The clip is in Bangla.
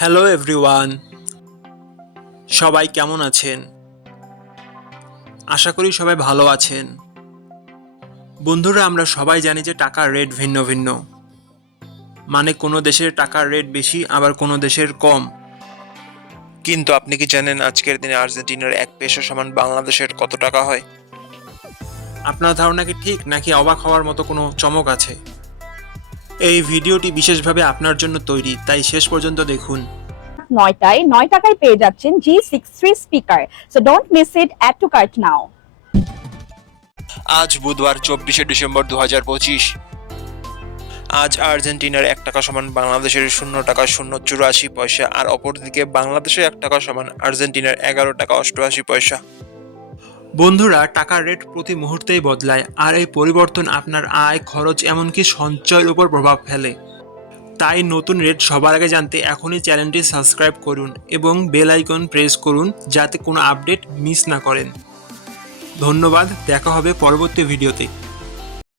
হ্যালো এভরিওয়ান, সবাই কেমন আছেন? আশা করি সবাই ভালো আছেন। বন্ধুরা, আমরা সবাই জানি যে টাকার রেট ভিন্ন ভিন্ন। মানে কোনো দেশের টাকার রেট বেশি, আবার কোনো দেশের কম। কিন্তু আপনি কি জানেন আজকের দিনে আর্জেন্টিনার 1 পেসো সমান বাংলাদেশের কত টাকা হয়? আপনার ধারণা কি ঠিক, নাকি অবাক হওয়ার মতো কোনো চমক আছে? এই ভিডিওটি বিশেষভাবে আপনার জন্য তৈরি, তাই শেষ পর্যন্ত দেখুন। 9টায় 9 টাকায় পেয়ে যাচ্ছেন G63 speaker. So don't miss it, add to cart now. আজ বুধবার 24শে ডিসেম্বর 2025। আজ আর্জেন্টিনার 1 টাকা সমান বাংলাদেশের 0 টাকা 084 পয়সা, আর অপরদিকে বাংলাদেশের 1 টাকা সমান আর্জেন্টিনার 11 টাকা 88 পয়সা। বন্ধুরা, টাকার রেট প্রতি মুহূর্তেই বদলায়, আর এই পরিবর্তন আপনার আয়, খরচ, এমনকি সঞ্চয়ের উপর প্রভাব ফেলে। তাই নতুন রেট সবার আগে জানতে এখনই চ্যানেলটি সাবস্ক্রাইব করুন এবং বেল আইকন প্রেস করুন, যাতে কোনো আপডেট মিস না করেন। ধন্যবাদ, দেখা হবে পরবর্তী ভিডিওতে।